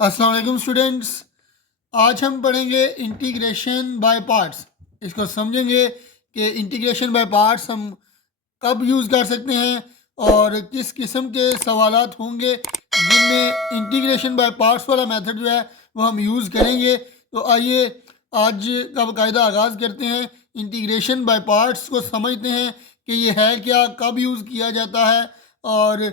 अस्सलाम वालेकुम स्टूडेंट्स। आज हम पढ़ेंगे इंटीग्रेशन बाय पार्ट्स। इसको समझेंगे कि इंटीग्रेशन बाय पार्ट्स हम कब यूज़ कर सकते हैं और किस किस्म के सवालात होंगे जिनमें इंटीग्रेशन बाय पार्ट्स वाला मेथड जो है वो हम यूज़ करेंगे। तो आइए आज का बाकायदा आगाज़ करते हैं। इंटीग्रेशन बाय पार्ट्स को समझते हैं कि ये है क्या, कब यूज़ किया जाता है, और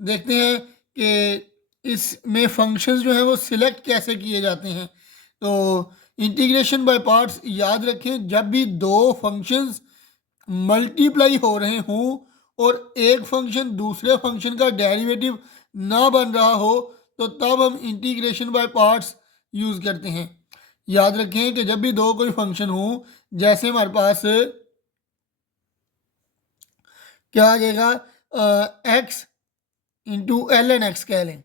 देखते हैं कि इसमें फंक्शंस जो हैं वो सिलेक्ट कैसे किए जाते हैं। तो इंटीग्रेशन बाय पार्ट्स याद रखें, जब भी दो फंक्शंस मल्टीप्लाई हो रहे हों और एक फंक्शन दूसरे फंक्शन का डेरिवेटिव ना बन रहा हो तो तब हम इंटीग्रेशन बाय पार्ट्स यूज़ करते हैं। याद रखें कि जब भी दो कोई फंक्शन हो, जैसे हमारे पास क्या आ जाएगा, x into l n x कह लें,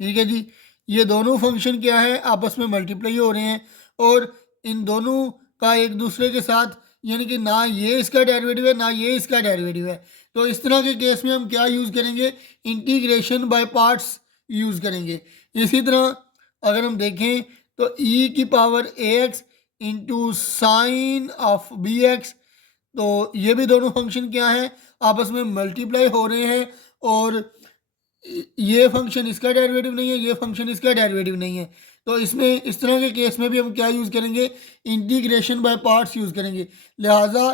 ठीक है जी। ये दोनों फंक्शन क्या है, आपस में मल्टीप्लाई हो रहे हैं और इन दोनों का एक दूसरे के साथ यानी कि ना ये इसका डेरिवेटिव है ना ये इसका डेरिवेटिव है। तो इस तरह के केस में हम क्या यूज़ करेंगे, इंटीग्रेशन बाय पार्ट्स यूज़ करेंगे। इसी तरह अगर हम देखें तो ई की power a x into sine of b x, तो ये भी दोनों फंक्शन क्या हैं, आपस में मल्टीप्लाई हो रहे हैं और ये फंक्शन इसका डेरिवेटिव नहीं है, ये फंक्शन इसका डेरिवेटिव नहीं है। तो इसमें इस तरह के केस में भी हम क्या यूज़ करेंगे, इंटीग्रेशन बाय पार्ट्स यूज़ करेंगे। लिहाजा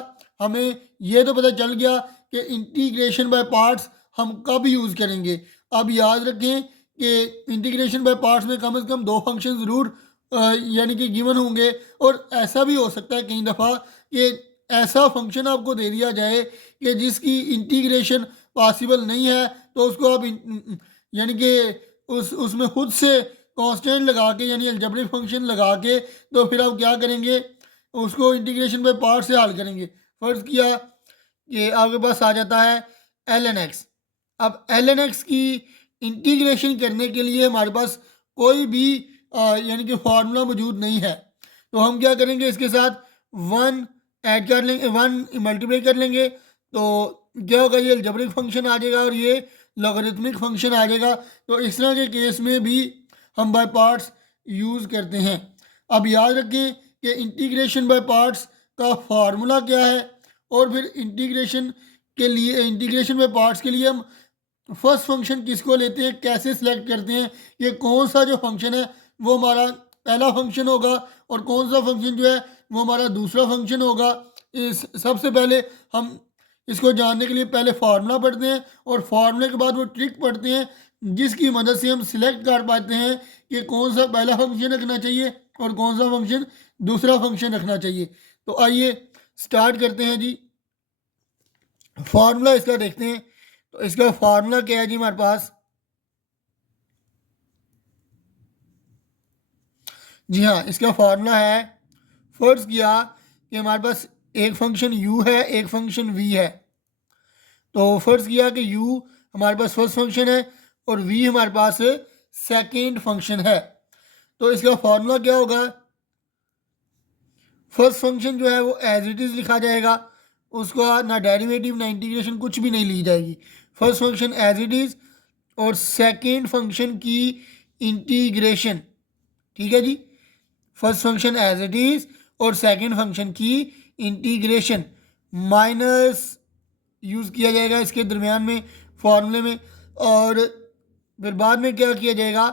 हमें ये तो पता चल गया कि इंटीग्रेशन बाय पार्ट्स हम कब यूज़ करेंगे। अब याद रखें कि इंटीग्रेशन बाय पार्ट्स में कम से कम दो फंक्शन ज़रूर यानी कि गिवन होंगे, और ऐसा भी हो सकता है कई दफ़ा कि ऐसा फंक्शन आपको दे दिया जाए कि जिसकी इंटीग्रेशन पॉसिबल नहीं है, तो उसको आप यानी कि उसमें खुद से कांस्टेंट लगा के यानी अलजेब्रिक फंक्शन लगा के तो फिर आप क्या करेंगे, उसको इंटीग्रेशन बाय पार्ट से हल करेंगे। फर्ज किया कि आपके पास आ जाता है एल एन एक्स। अब एल एन एक्स की इंटीग्रेशन करने के लिए हमारे पास कोई भी यानी कि फार्मूला मौजूद नहीं है, तो हम क्या करेंगे, इसके साथ वन ऐड कर लेंगे, वन मल्टीप्लाई कर लेंगे, तो क्या होगा, ये अलजेब्रिक फंक्शन आ जाएगा और ये लॉगरिथमिक फंक्शन आ जाएगा। तो इस तरह के केस में भी हम बाय पार्ट्स यूज़ करते हैं। अब याद रखें कि इंटीग्रेशन बाय पार्ट्स का फार्मूला क्या है, और फिर इंटीग्रेशन के लिए, इंटीग्रेशन बाय पार्ट्स के लिए हम फर्स्ट फंक्शन किसको लेते हैं, कैसे सिलेक्ट करते हैं, ये कौन सा जो फंक्शन है वो हमारा पहला फंक्शन होगा और कौन सा फंक्शन जो है वो हमारा दूसरा फंक्शन होगा। इस सबसे पहले हम इसको जानने के लिए पहले फार्मूला पढ़ते हैं और फार्मूले के बाद वो ट्रिक पढ़ते हैं जिसकी मदद से हम सिलेक्ट कर पाते हैं कि कौन सा पहला फंक्शन रखना चाहिए और कौन सा फंक्शन दूसरा फंक्शन रखना चाहिए। तो आइए स्टार्ट करते हैं जी। फार्मूला इसका देखते हैं। तो इसका फार्मूला क्या है जी हमारे पास, जी हाँ, इसका फार्मूला है, फर्ज किया कि हमारे पास एक फंक्शन u है, एक फंक्शन v है। तो फर्ज किया कि u हमारे पास फर्स्ट फंक्शन है और v हमारे पास सेकेंड फंक्शन है। तो इसका फार्मूला क्या होगा, फर्स्ट फंक्शन जो है वो एज इट इज़ लिखा जाएगा, उसका ना डेरिवेटिव ना इंटीग्रेशन कुछ भी नहीं ली जाएगी। First function as it is और सेकेंड फंक्शन की इंटीग्रेशन, ठीक है जी। First function as it is और सेकेंड फंक्शन की इंटीग्रेशन माइनस यूज़ किया जाएगा इसके दरमियान में फॉर्मूले में, और फिर बाद में क्या किया जाएगा,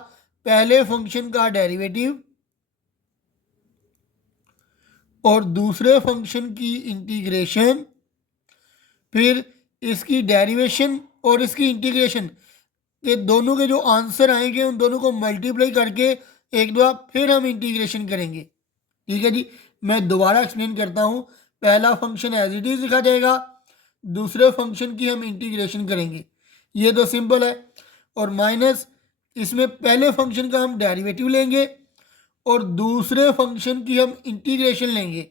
पहले फंक्शन का डेरिवेटिव और दूसरे फंक्शन की इंटीग्रेशन, फिर इसकी डेरिवेशन और इसकी इंटीग्रेशन के दोनों के जो आंसर आएंगे उन दोनों को मल्टीप्लाई करके एक दो फिर हम इंटीग्रेशन करेंगे, ठीक है जी। मैं दोबारा एक्सप्लेन करता हूँ। पहला फंक्शन एज इट इज़ लिखा जाएगा, दूसरे फंक्शन की हम इंटीग्रेशन करेंगे, ये तो सिंपल है, और माइनस इसमें पहले फंक्शन का हम डेरिवेटिव लेंगे और दूसरे फंक्शन की हम इंटीग्रेशन लेंगे,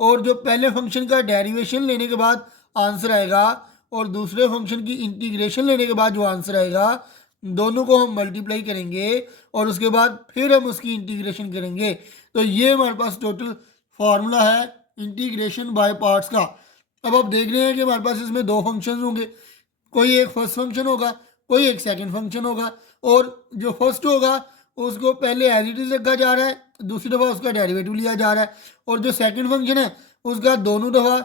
और जो पहले फंक्शन का डेरिवेशन लेने के बाद आंसर आएगा और दूसरे फंक्शन की इंटीग्रेशन लेने के बाद जो आंसर आएगा, दोनों को हम मल्टीप्लाई करेंगे और उसके बाद फिर हम उसकी इंटीग्रेशन करेंगे। तो ये हमारे पास टोटल फार्मूला है इंटीग्रेशन बाय पार्ट्स का। अब आप देख रहे हैं कि हमारे पास इसमें दो फंक्शन होंगे, कोई एक फर्स्ट फंक्शन होगा, कोई एक सेकंड फंक्शन होगा, और जो फर्स्ट होगा उसको पहले एज इट इज रखा जा रहा है, दूसरी दफ़ा उसका डेरिवेटिव लिया जा रहा है, और जो सेकंड फंक्शन है उसका दोनों दफ़ा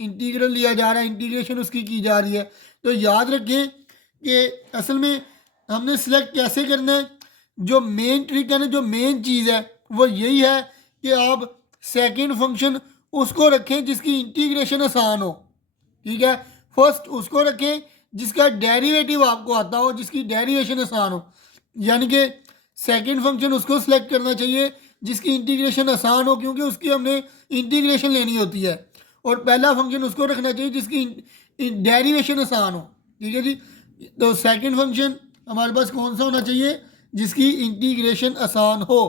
इंटीग्रल लिया जा रहा है, इंटीग्रेशन उसकी की जा रही है। तो याद रखें कि असल में हमने सिलेक्ट कैसे करना है। जो मेन ट्रिक है ना, जो मेन चीज़ है वो यही है कि आप सेकंड फंक्शन उसको रखें जिसकी इंटीग्रेशन आसान हो, ठीक है। फर्स्ट उसको रखें जिसका डेरिवेटिव आपको आता हो, जिसकी डेरिवेशन आसान हो, यानी कि सेकंड फंक्शन उसको सिलेक्ट करना चाहिए जिसकी इंटीग्रेशन आसान हो, क्योंकि उसकी हमने इंटीग्रेशन लेनी होती है। और पहला फंक्शन उसको रखना चाहिए जिसकी डेरिवेशन आसान हो, ठीक है जी। तो सेकंड फंक्शन हमारे पास कौन सा होना चाहिए? जिसकी इंटीग्रेशन आसान हो,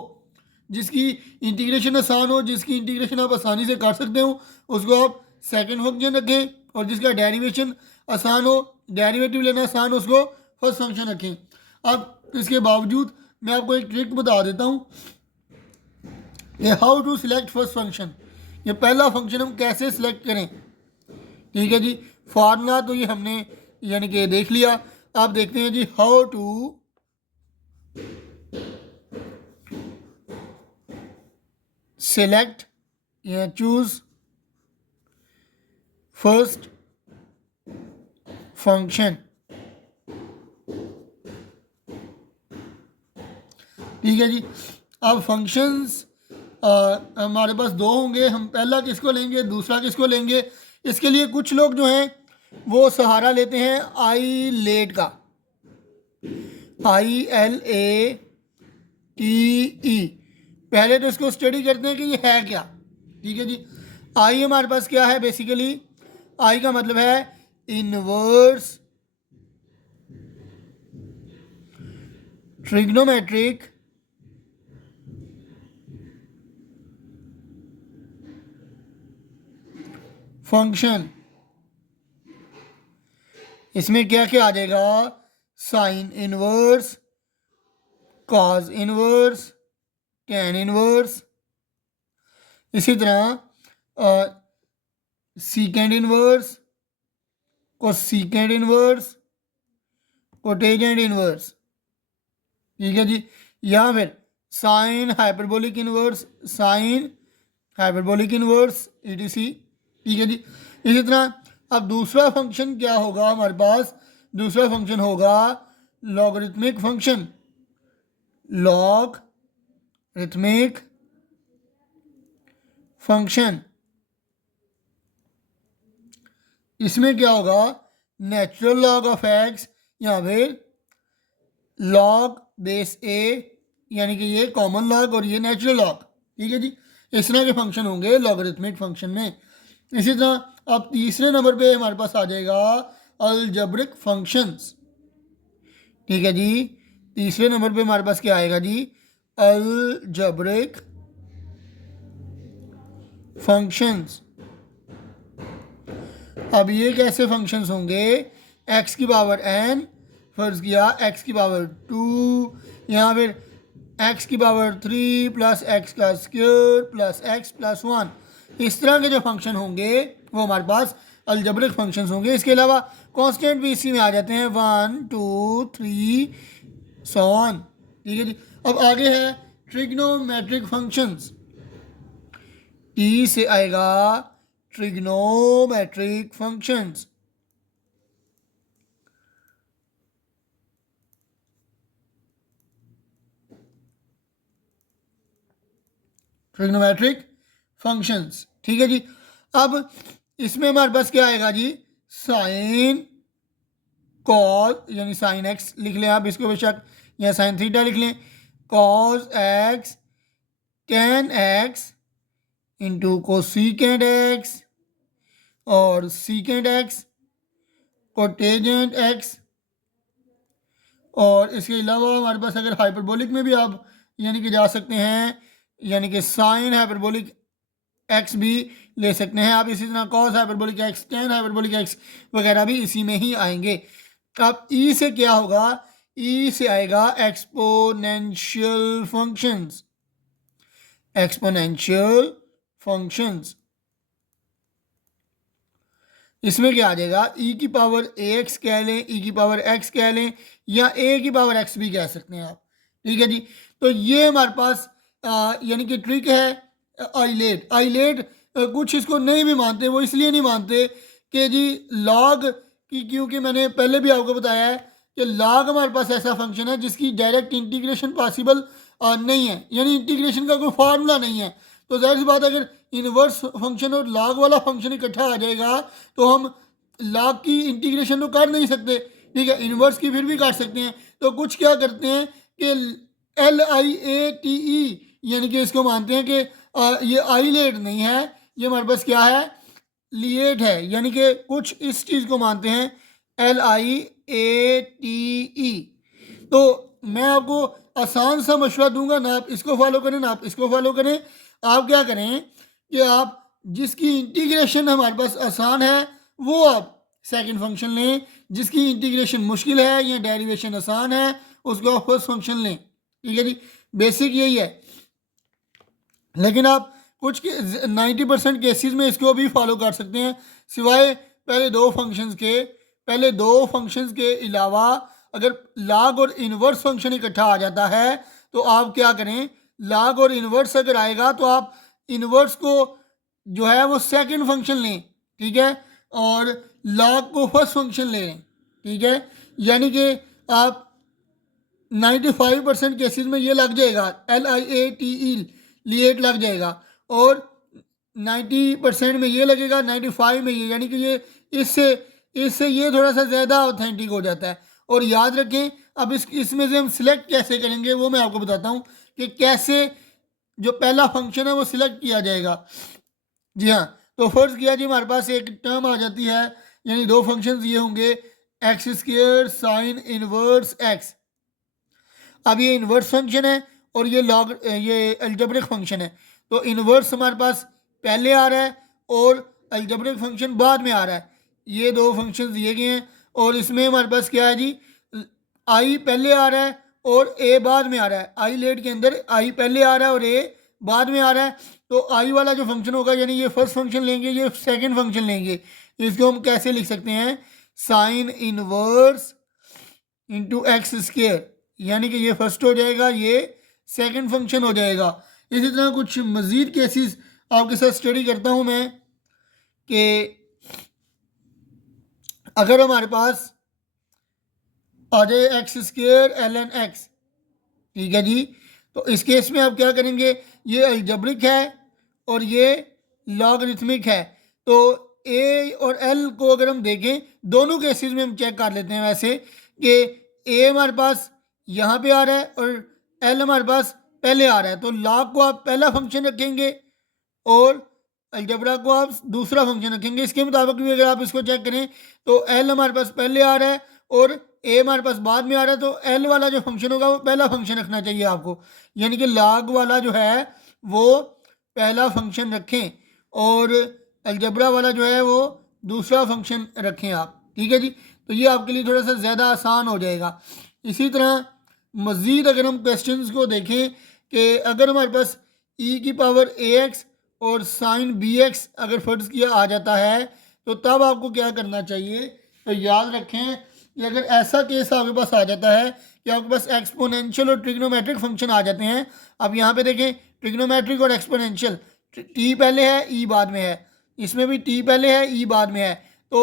जिसकी इंटीग्रेशन आसान हो, जिसकी इंटीग्रेशन आप आसानी से कर सकते हो, उसको आप सेकंड फंक्शन रखें। और जिसका डेरिवेशन आसान हो, डेरिवेटिव लेना आसान हो, उसको फर्स्ट फंक्शन रखें। अब इसके बावजूद मैं आपको एक ट्रिक बता देता हूँ, ये how to select first function. ये पहला फंक्शन हम कैसे सिलेक्ट करें, ठीक है जी। फार्मूला तो ये हमने यानी कि देख लिया। आप देखते हैं जी, हाउ टू सिलेक्ट या चूज फर्स्ट फंक्शन, ठीक है जी। अब फंक्शंस हमारे पास दो होंगे, हम पहला किसको लेंगे, दूसरा किसको लेंगे। इसके लिए कुछ लोग जो हैं वो सहारा लेते हैं आई लेट का, ILATE। पहले तो इसको स्टडी करते हैं कि ये है क्या, ठीक है जी। आई हमारे पास क्या है? बेसिकली आई का मतलब है इनवर्स ट्रिग्नोमेट्रिक फंक्शन। इसमें क्या क्या आ जाएगा? Sine inverse, cos inverse, tan inverse, इसी तरह secant inverse, cosecant inverse, cotangent inverse, ठीक है जी। या फिर sine hyperbolic inverse, sine hyperbolic inverse, ETC, ठीक है जी। इसी तरह अब दूसरा फंक्शन क्या होगा हमारे पास? दूसरा फंक्शन होगा लॉगरिथमिक फंक्शन, लॉगरिथमिक फंक्शन। इसमें क्या होगा? नेचुरल लॉग ऑफ एक्स या फिर लॉग बेस ए, यानी कि ये कॉमन लॉग और ये नेचुरल लॉग, ठीक है जी। इस तरह के फंक्शन होंगे लॉगरिथमिक फंक्शन में। इसी तरह अब तीसरे नंबर पे हमारे पास आ जाएगा अलजेब्रिक फंक्शंस, ठीक है जी। तीसरे नंबर पे हमारे पास क्या आएगा जी? Algebraic functions. अब ये कैसे फंक्शंस होंगे? x की पावर n, फर्ज किया x की पावर 2, यहाँ फिर x की पावर 3 प्लस एक्स का स्क्वायर प्लस x प्लस 1। इस तरह के जो फंक्शन होंगे वो हमारे पास अलजेब्रिक फंक्शंस होंगे। इसके अलावा कांस्टेंट भी इसी में आ जाते हैं, 1 2 3 सो ऑन, ठीक है जी। अब आगे है ट्रिग्नोमेट्रिक फंक्शंस। T से आएगा ट्रिग्नोमेट्रिक फंक्शंस। ट्रिग्नोमेट्रिक फंक्शंस, ठीक है जी। अब इसमें हमारे पास क्या आएगा जी? साइन कॉस, यानी साइन एक्स लिख लें आप इसको बेशक, या साइन थीटा लिख लें, cos x ten x into cosecant x और सीकेंट एक्स, कोटेजेंट एक्स। और इसके अलावा हमारे पास अगर हाइपरबोलिक में भी आप यानी कि जा सकते हैं, यानी कि साइन हाइपरबोलिक एक्स भी ले सकते हैं आप। इसी तरह cos hyperbolic x, tan hyperbolic x वगैरह भी इसी में ही आएंगे। अब ई से क्या होगा? ई से आएगा एक्सपोनेंशियल फंक्शंस, एक्सपोनेंशियल फंक्शंस। इसमें क्या आ जाएगा? ई की पावर AX कह लें, ई की पावर X कह लें, या A की पावर X भी कह सकते हैं आप। ठीक है जी। तो ये हमारे पास यानी कि ट्रिक है आइलेट। आइलेट कुछ इसको नहीं भी मानते, वो इसलिए नहीं मानते कि जी लॉग की, क्योंकि मैंने पहले भी आपको बताया है कि लॉग हमारे पास ऐसा फंक्शन है जिसकी डायरेक्ट इंटीग्रेशन पॉसिबल नहीं है, यानी इंटीग्रेशन का कोई फार्मूला नहीं है। तो जाहिर सी बात है, अगर इनवर्स फंक्शन और लॉग वाला फंक्शन इकट्ठा आ जाएगा तो हम लॉग की इंटीग्रेशन तो कर नहीं सकते, ठीक है, इनवर्स की फिर भी कर सकते हैं। तो कुछ क्या करते हैं कि LIATE, यानी कि इसको मानते हैं कि ये आइलेट नहीं है, ये हमारे पास क्या है, लिएट है, यानी कि कुछ इस चीज़ को मानते हैं LIATE। तो मैं आपको आसान सा मशवरा दूंगा, ना आप इसको फॉलो करें ना आप इसको फॉलो करें। आप क्या करें कि आप जिसकी इंटीग्रेशन हमारे पास आसान है वो आप सेकंड फंक्शन लें, जिसकी इंटीग्रेशन मुश्किल है या डेरिवेशन आसान है उसको आप फर्स्ट फंक्शन लें, ठीक है जी। बेसिक यही है, लेकिन आप कुछ 90% केसेस में इसको भी फॉलो कर सकते हैं, सिवाय पहले दो फंक्शंस के अलावा। अगर लॉग और इन्वर्स फंक्शन इकट्ठा आ जाता है तो आप क्या करें, लॉग और इन्वर्स अगर आएगा तो आप इन्वर्स को जो है वो सेकंड फंक्शन लें, ठीक है, और लॉग को फर्स्ट फंक्शन ले लें, ठीक है। यानी कि आप 95% केसेस में ये लग जाएगा, LIATE लिएट लग जाएगा, और 90% में ये लगेगा, 95 में ये, यानी कि ये इससे इससे ये थोड़ा सा ज़्यादा ऑथेंटिक हो जाता है। और याद रखें, अब इसमें से हम सिलेक्ट कैसे करेंगे वो मैं आपको बताता हूँ कि कैसे जो पहला फंक्शन है वो सिलेक्ट किया जाएगा। जी हाँ, तो फर्ज किया जी हमारे पास एक टर्म आ जाती है, यानी दो फंक्शंस ये होंगे x² साइन इनवर्स x। अब ये इन्वर्स फंक्शन है और ये अलजेब्रिक फंक्शन है। तो इन्वर्स हमारे पास पहले आ रहा है और अलजेब्रिक फंक्शन बाद में आ रहा है, ये दो फंक्शन दिए गए हैं। और इसमें हमारे पास क्या है जी, आई पहले आ रहा है और ए बाद में आ रहा है। आई लेट के अंदर आई पहले आ रहा है और ए बाद में आ रहा है। तो आई वाला जो फंक्शन होगा, यानी ये फर्स्ट फंक्शन लेंगे, ये सेकंड फंक्शन लेंगे। इसको हम कैसे लिख सकते हैं, साइन इनवर्स इंटू x², यानी कि ये फर्स्ट हो जाएगा, ये सेकंड फंक्शन हो जाएगा। इसी तरह कुछ मज़ीद केसेस आपके साथ स्टडी करता हूँ मैं, कि अगर हमारे पास आ जाए x² ln x, ठीक है जी, तो इस केस में आप क्या करेंगे, ये अलजेब्रिक है और ये लॉगरिथमिक है। तो a और l को अगर हम देखें, दोनों केसेस में हम चेक कर लेते हैं वैसे, कि a हमारे पास यहाँ पे आ रहा है और l हमारे पास पहले आ रहा है। तो लॉग को आप पहला फंक्शन रखेंगे और अलजबरा को आप दूसरा फंक्शन रखेंगे। इसके मुताबिक भी अगर आप इसको चेक करें तो l हमारे पास पहले आ रहा है और a हमारे पास बाद में आ रहा है, तो l वाला जो फंक्शन होगा वो पहला फंक्शन रखना चाहिए आपको, यानी कि लॉग वाला जो है वो पहला फंक्शन रखें और अलजबरा वाला जो है वो दूसरा फंक्शन रखें आप, ठीक है जी। तो ये आपके लिए थोड़ा सा ज़्यादा आसान हो जाएगा। इसी तरह मज़ीद अगर हम क्वेश्चंस को देखें कि अगर हमारे पास e⁻AX और साइन BX अगर फर्ज किया आ जाता है तो तब आपको क्या करना चाहिए। तो याद रखें कि अगर ऐसा केस आपके पास आ जाता है कि आपके पास एक्सपोनेंशियल और ट्रिग्नोमेट्रिक फंक्शन आ जाते हैं। अब यहाँ पे देखें, ट्रिग्नोमेट्रिक और एक्सपोनेंशियल, टी पहले है ई बाद में है, इसमें भी टी पहले है ई बाद में है। तो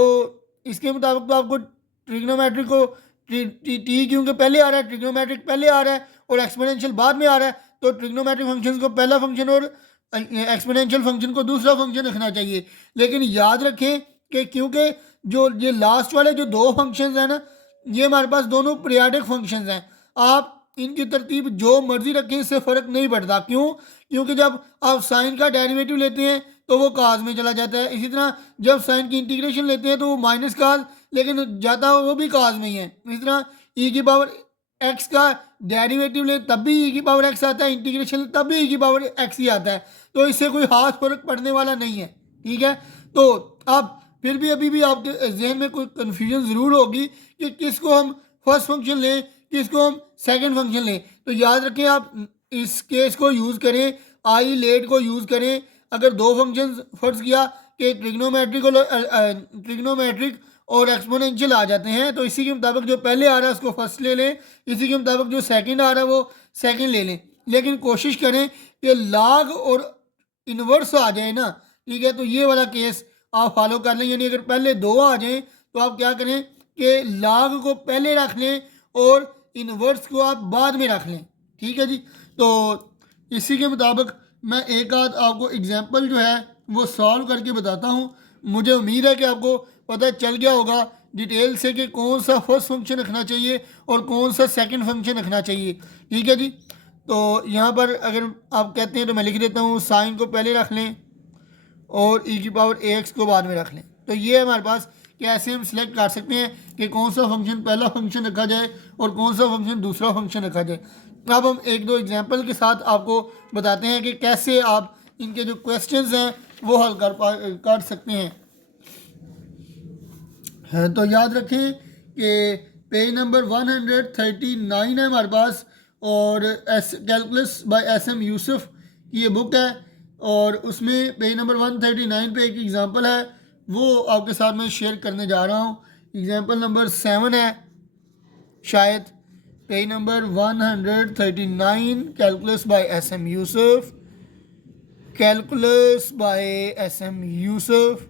इसके मुताबिक तो आपको ट्रिग्नोमेट्रिक को टी क्योंकि पहले आ रहा है, ट्रिग्नोमेट्रिक पहले आ रहा है और एक्सपोनेंशियल बाद में आ रहा है, तो ट्रिग्नोमेट्रिक फंक्शन को पहला फंक्शन और एक्सपोनेंशियल फंक्शन को दूसरा फंक्शन रखना चाहिए। लेकिन याद रखें कि क्योंकि जो ये लास्ट वाले जो दो फंक्शंस हैं ना, ये हमारे पास दोनों पीरियाडिक फंक्शंस हैं। आप इनकी तरतीब जो मर्जी रखें, इससे फ़र्क नहीं पड़ता। क्यों? क्योंकि जब आप साइन का डेरिवेटिव लेते हैं तो वो काज में चला जाता है। इसी तरह जब साइन की इंटीग्रेशन लेते हैं तो वो माइनस काज, लेकिन जाता वो भी काज में ही है। इसी तरह e⁻x का डेरिवेटिव ले तब भी e⁻x आता है, इंटीग्रेशन तब भी e⁻x ही आता है। तो इससे कोई खास फर्क पड़ने वाला नहीं है, ठीक है। तो अब फिर भी अभी भी आपके जहन में कोई कन्फ्यूजन ज़रूर होगी कि किसको हम फर्स्ट फंक्शन लें, किसको हम सेकंड फंक्शन लें। तो याद रखें, आप इस केस को यूज़ करें, आई लेट को यूज़ करें। अगर दो फंक्शन फर्ज किया कि ट्रिग्नोमेट्रिक और एक्सपोनेंशियल आ जाते हैं, तो इसी के मुताबिक जो पहले आ रहा है उसको फर्स्ट ले लें, इसी के मुताबिक जो सेकंड आ रहा है वो सेकंड ले लें। लेकिन कोशिश करें कि लॉग और इन्वर्स आ जाए ना, ठीक है, तो ये वाला केस आप फॉलो कर लें। यानी अगर पहले दो आ जाएं तो आप क्या करें कि लॉग को पहले रख लें और इन्वर्स को आप बाद में रख लें, ठीक है जी। तो इसी के मुताबिक मैं एक आध आपको एग्जांपल जो है वो सॉल्व करके बताता हूँ। मुझे उम्मीद है कि आपको पता चल गया होगा डिटेल से कि कौन सा फर्स्ट फंक्शन रखना चाहिए और कौन सा सेकंड फंक्शन रखना चाहिए, ठीक है जी। तो यहाँ पर अगर आप कहते हैं तो मैं लिख देता हूँ, साइन को पहले रख लें और ई की पावर ए एक्स को बाद में रख लें। तो ये हमारे पास कि ऐसे हम सिलेक्ट कर सकते हैं कि कौन सा फंक्शन पहला फंक्शन रखा जाए और कौन सा फंक्शन दूसरा फंक्शन रखा जाए। अब हम एक दो एग्जांपल के साथ आपको बताते हैं कि कैसे आप इनके जो क्वेश्चंस हैं वो हल कर सकते हैं। तो याद रखें कि पेज नंबर 139 है हमारे पास और calculus by S M Yusuf की ये बुक है और उसमें पेज नंबर 139 पे एक एग्जांपल है वो आपके साथ मैं शेयर करने जा रहा हूँ। एग्जांपल नंबर 7 है शायद, page number 139, calculus by S M Yusuf, calculus by S M Yusuf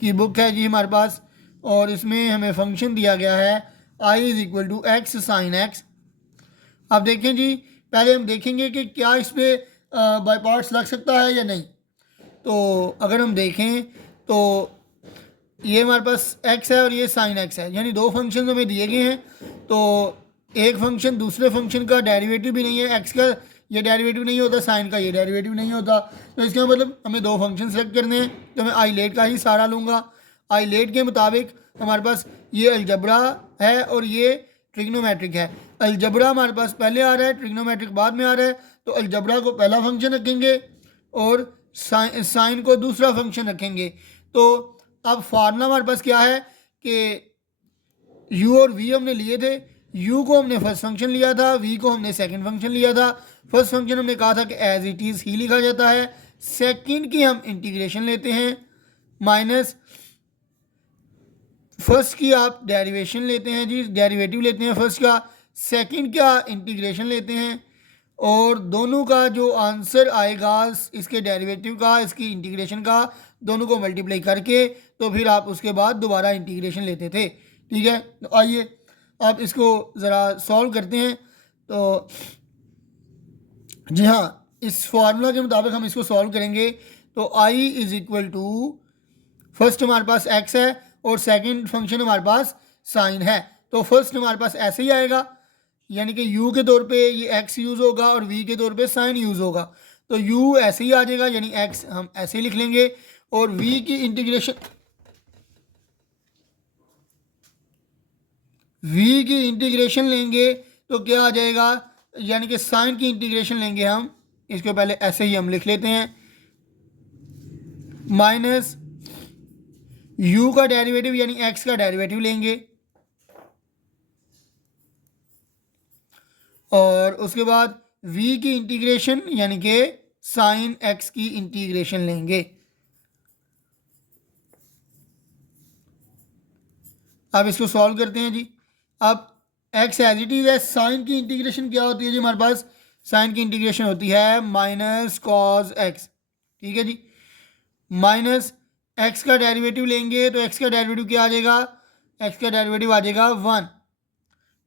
की बुक है जी हमारे पास। और इसमें हमें फंक्शन दिया गया है i is equal to x sine x. अब देखें जी, पहले हम देखेंगे कि क्या इस पर बाय पार्ट्स लग सकता है या नहीं। तो अगर हम देखें तो ये हमारे पास x है और ये साइन x है, यानी दो फंक्शन हमें दिए गए हैं। तो एक फंक्शन दूसरे फंक्शन का डेरिवेटिव भी नहीं है, x का ये डेरिवेटिव नहीं होता, साइन का ये डेरिवेटिव नहीं होता। तो इसका मतलब हमें दो फंक्शन सेलेक्ट करने हैं, तो मैं आई लेट का ही सहारा लूँगा। आई लेट के मुताबिक हमारे पास ये अलजबरा है और ये ट्रिग्नोमेट्रिक है। अलजबरा हमारे पास पहले आ रहा है, ट्रिग्नोमेट्रिक बाद में आ रहा है, तो अलजबरा को पहला फंक्शन रखेंगे और साइन को दूसरा फंक्शन रखेंगे। तो अब फार्मूला हमारे पास क्या है कि u और v हमने लिए थे, u को हमने फर्स्ट फंक्शन लिया था, v को हमने सेकंड फंक्शन लिया था। फर्स्ट फंक्शन हमने कहा था कि एज इट इज़ ही लिखा जाता है, सेकंड की हम इंटीग्रेशन लेते हैं माइनस फर्स्ट की आप डेरिवेशन लेते हैं जी, डेरिवेटिव लेते हैं फर्स्ट का, सेकंड का इंटीग्रेशन लेते हैं और दोनों का जो आंसर आएगा इसके डेरिवेटिव का इसकी इंटीग्रेशन का दोनों को मल्टीप्लाई करके तो फिर आप उसके बाद दोबारा इंटीग्रेशन लेते थे, ठीक है। तो आइए आप इसको ज़रा सॉल्व करते हैं। तो जी हाँ, इस फार्मूला के मुताबिक हम इसको सॉल्व करेंगे। तो i is equal to first हमारे पास x है और सेकंड फंक्शन हमारे पास साइन है, तो फर्स्ट हमारे पास ऐसे ही आएगा, यानी कि u के तौर पे ये x यूज़ होगा और v के तौर पे साइन यूज़ होगा। तो u ऐसे ही आ जाएगा, यानी x हम ऐसे ही लिख लेंगे और v की इंटीग्रेशन लेंगे तो क्या आ जाएगा, यानी कि साइन की इंटीग्रेशन लेंगे हम, इसको पहले ऐसे ही हम लिख लेते हैं, माइनस u का डेरिवेटिव यानी x का डेरिवेटिव लेंगे और उसके बाद v की इंटीग्रेशन यानी कि साइन x की इंटीग्रेशन लेंगे। अब इसको सॉल्व करते हैं जी। अब x एज इट इज़ है, साइन की इंटीग्रेशन क्या होती है जी हमारे पास, साइन की इंटीग्रेशन होती है माइनस कॉस x, ठीक है जी, माइनस x का डेरिवेटिव लेंगे तो x का डेरिवेटिव क्या आ जाएगा, x का डेरिवेटिव आ जाएगा 1,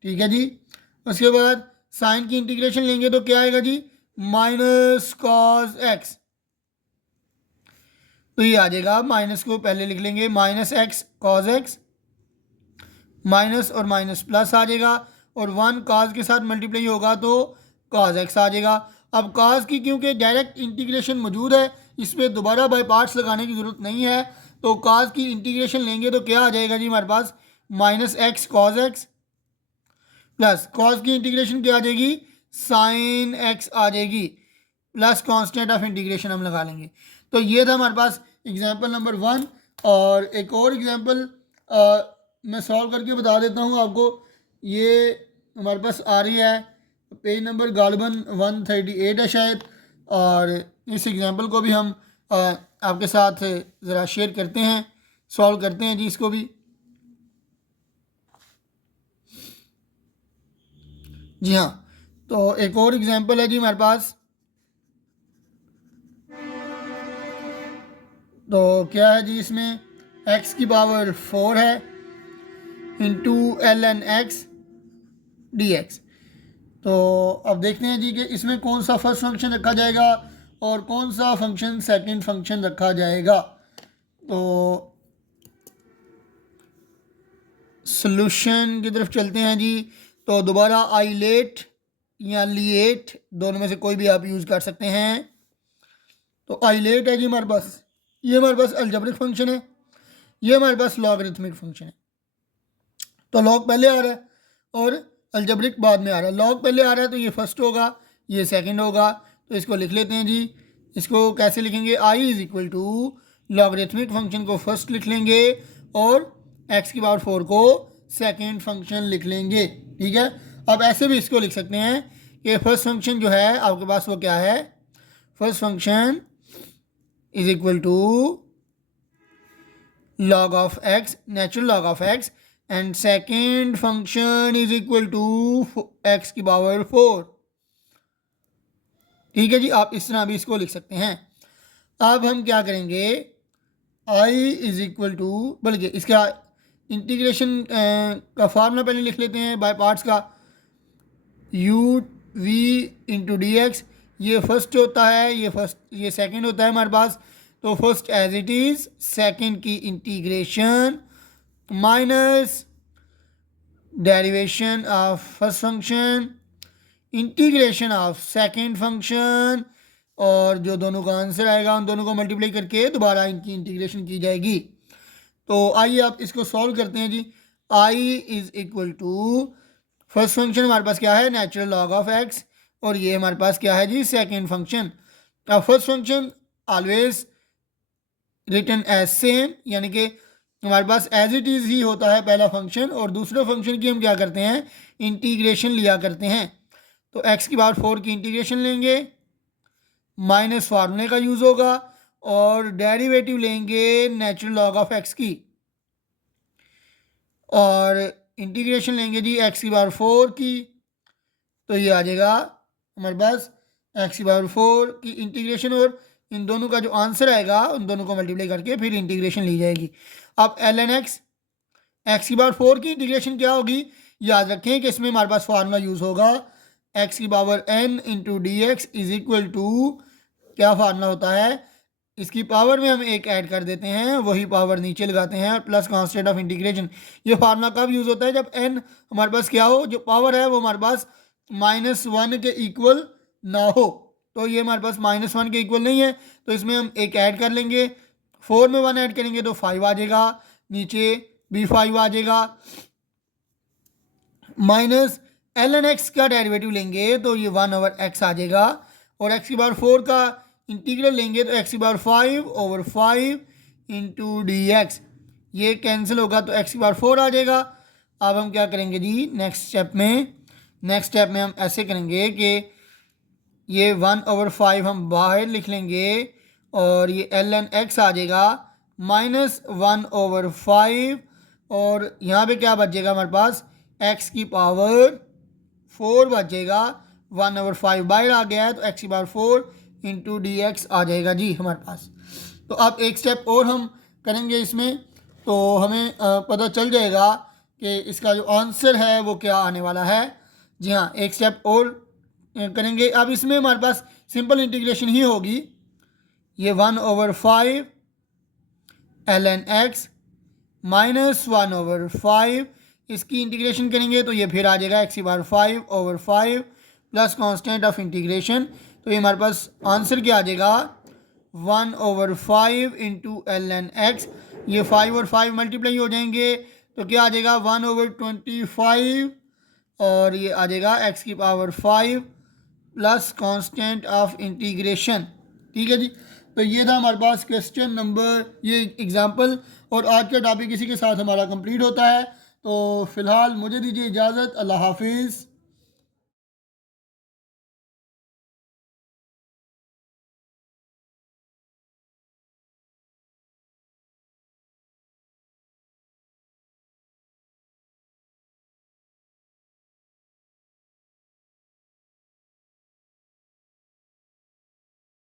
ठीक है जी। उसके बाद साइन की इंटीग्रेशन लेंगे तो क्या आएगा जी, माइनस कॉस x, तो ये आ जाएगा, माइनस को पहले लिख लेंगे, minus x cos x, minus और माइनस प्लस आ जाएगा और 1 कॉस के साथ मल्टीप्लाई होगा तो कॉस x आ जाएगा। अब कॉस की क्योंकि डायरेक्ट इंटीग्रेशन मौजूद है, इस पर दोबारा बाय पार्ट्स लगाने की ज़रूरत नहीं है, तो कॉस की इंटीग्रेशन लेंगे तो क्या आ जाएगा जी हमारे पास, minus x cos x plus cos की इंटीग्रेशन क्या आ जाएगी, साइन एक्स आ जाएगी, प्लस कांस्टेंट ऑफ इंटीग्रेशन हम लगा लेंगे। तो ये था हमारे पास एग्जांपल नंबर 1। और एक और एग्जांपल मैं सॉल्व करके बता देता हूँ आपको। ये हमारे पास आ रही है पेज नंबर गालिबन 138 है शायद, और इस एग्जांपल को भी हम आपके साथ ज़रा शेयर करते हैं, सॉल्व करते हैं जी इसको भी। जी हाँ, तो एक और एग्जांपल है जी हमारे पास। तो क्या है जी इसमें, x की पावर 4 है into l n x d x. तो अब देखते हैं जी कि इसमें कौन सा फर्स्ट फंक्शन रखा जाएगा और कौन सा फंक्शन सेकंड फंक्शन रखा जाएगा। तो सॉल्यूशन की तरफ चलते हैं जी। तो दोबारा आईलेट या लिएट दोनों में से कोई भी आप यूज़ कर सकते हैं। तो आईलेट है जी हमारे पास, ये हमारे पास अलजेब्रिक फंक्शन है, ये हमारे पास लॉगरिथमिक फंक्शन है। तो लॉग पहले आ रहा है और अलजेब्रिक बाद में आ रहा है। लॉग पहले आ रहा है तो ये फर्स्ट होगा, ये सेकंड होगा। तो इसको लिख लेते हैं जी। इसको कैसे लिखेंगे, I is equal to logarithmic function को फर्स्ट लिख लेंगे और एक्स की पावर 4 को सेकंड फंक्शन लिख लेंगे। ठीक है, अब ऐसे भी इसको लिख सकते हैं कि फर्स्ट फंक्शन जो है आपके पास वो क्या है, first function is equal to log of x, natural log of x, and second function is equal to x की पावर 4। ठीक है जी, आप इस तरह भी इसको लिख सकते हैं। अब हम क्या करेंगे, i इज इक्वल टू, बल्कि इसका इंटीग्रेशन का फार्मूला पहले लिख लेते हैं बाय पार्ट्स का। u v into d x, ये फर्स्ट होता है, ये फर्स्ट, ये सेकंड होता है हमारे पास। तो first as it is, second की integration minus derivation of first function integration of second function, और जो दोनों का आंसर आएगा उन दोनों को मल्टीप्लाई करके दोबारा इनकी इंटीग्रेशन की जाएगी। तो आइए आप इसको सॉल्व करते हैं जी। I is equal to, first function हमारे पास क्या है, नेचुरल लॉग ऑफ एक्स, और ये हमारे पास क्या है जी, सेकंड फंक्शन। अब first function always written as same, यानी कि हमारे पास एज इट इज़ ही होता है पहला फंक्शन, और दूसरे फंक्शन की हम क्या करते हैं, इंटीग्रेशन लिया करते हैं। तो एक्स की पावर 4 की इंटीग्रेशन लेंगे, माइनस फार्मूले का यूज़ होगा, और डेरिवेटिव लेंगे नेचुरल लॉग ऑफ एक्स की, और इंटीग्रेशन लेंगे जी एक्स की पावर 4 की। तो ये आ जाएगा हमारे पास एक्स की पावर 4 की इंटीग्रेशन, और इन दोनों का जो आंसर आएगा उन दोनों को मल्टीप्लाई करके फिर इंटीग्रेशन ली जाएगी। अब एल एन एक्स, एक्स की पावर 4 की इंटीग्रेशन क्या होगी, याद रखें कि इसमें हमारे पास फार्मूला यूज़ होगा, एक्स की power n into d x is equal to, क्या फार्मूला होता है, इसकी पावर में हम एक ऐड कर देते हैं, वही पावर नीचे लगाते हैं, और प्लस कांस्टेंट ऑफ इंटीग्रेशन। ये फार्मूला कब यूज़ होता है, जब एन हमारे पास क्या हो, जो पावर है वो हमारे पास -1 के इक्वल ना हो। तो ये हमारे पास -1 के इक्वल नहीं है, तो इसमें हम एक ऐड कर लेंगे, 4 में 1 ऐड करेंगे तो 5 आ जाएगा, नीचे भी 5 आ जाएगा, माइनस एल एन एक्स का डेरिवेटिव लेंगे तो ये 1/x आ जाएगा, और एक्स की पावर 4 का इंटीग्रल लेंगे तो एक्स की पावर 5/5 इंटू डी एक्स, ये कैंसिल होगा तो एक्स की पावर 4 आ जाएगा। अब हम क्या करेंगे जी, नेक्स्ट स्टेप में हम ऐसे करेंगे कि ये 1/5 हम बाहर लिख लेंगे, और ये एल एन एक्स आ जाएगा -1/5, और यहाँ पे क्या बचेगा हमारे पास, एक्स की पावर 4 बचेगा, 1/5 बाहर आ गया है तो एक्स की पावर 4 इंटू डी एक्स आ जाएगा जी हमारे पास। तो अब एक स्टेप और हम करेंगे इसमें, तो हमें पता चल जाएगा कि इसका जो आंसर है वो क्या आने वाला है। जी हाँ, एक स्टेप और करेंगे। अब इसमें हमारे पास सिंपल इंटीग्रेशन ही होगी, ये 1/5 एल एन एक्स -1/5, इसकी इंटीग्रेशन करेंगे तो ये फिर आ जाएगा एक्स की power 5/5 plus constant of integration. तो ये हमारे पास आंसर क्या आ जाएगा, 1/5 इंटू एल एन एक्स, ये 5 और 5 मल्टीप्लाई हो जाएंगे तो क्या आ जाएगा 1/25, और ये आ जाएगा एक्स की power 5 plus constant of integration. ठीक है जी, तो ये था हमारे पास क्वेश्चन नंबर, ये एग्जाम्पल, और आज का टॉपिक इसी के साथ हमारा कंप्लीट होता है। तो फ़िलहाल मुझे दीजिए इजाज़त, अल्लाह हाफिज़।